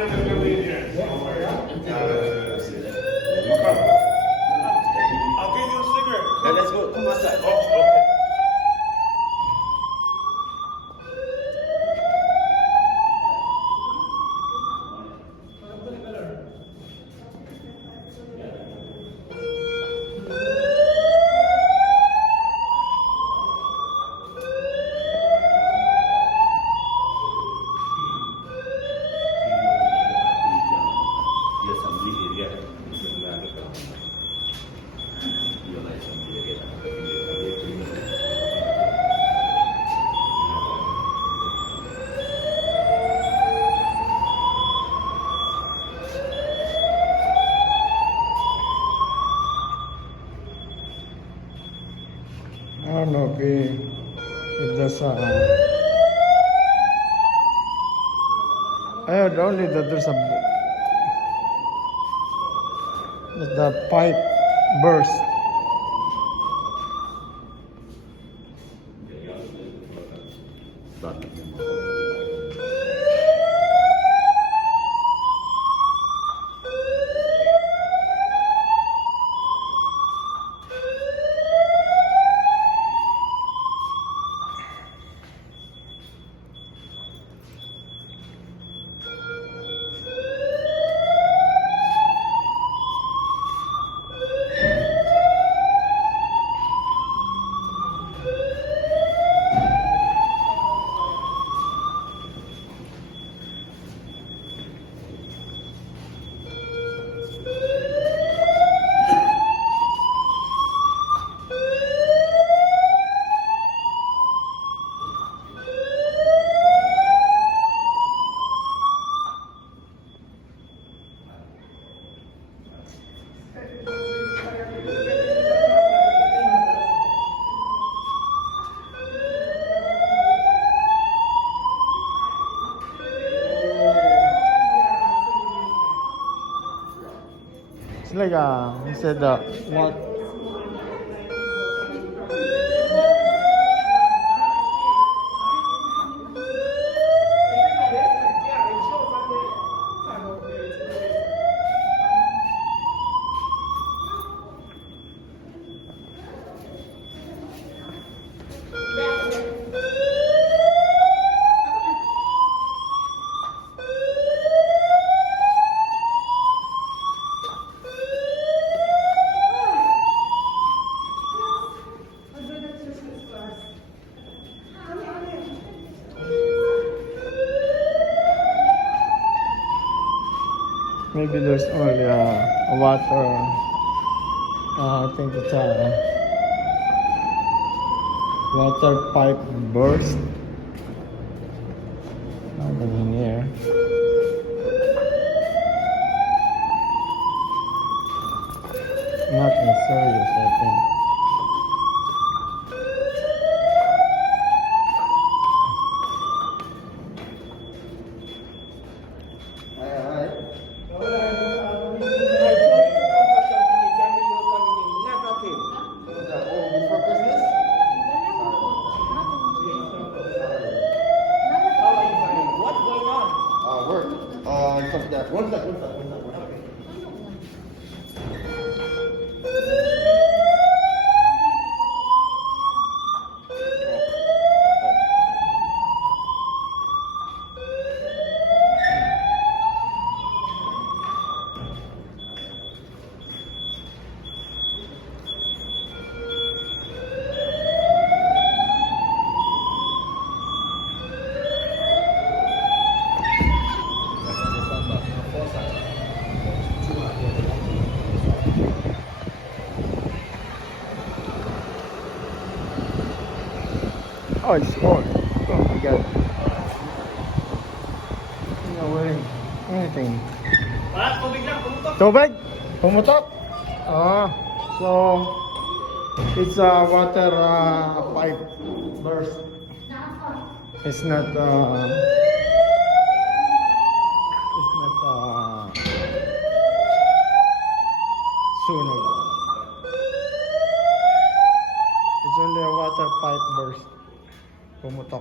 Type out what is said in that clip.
I'll give you a cigarette. Yeah, let's go. Come outside. Oh, okay. Dia assembly area है इसमें आगे का ये वाला assembly area Ano ki ida sa ayaw daw ni dadar sa the pipe burst. It's like he said what maybe there's only water. I think it's a water pipe burst. Nothing in here. Nothing serious, I think. Oh, it's hot. Oh my god. I'm not wearing anything. Tubig? Pumutok? Ah, so it's a water pipe burst. It's not sunog. It's only a water pipe burst. Pumutok.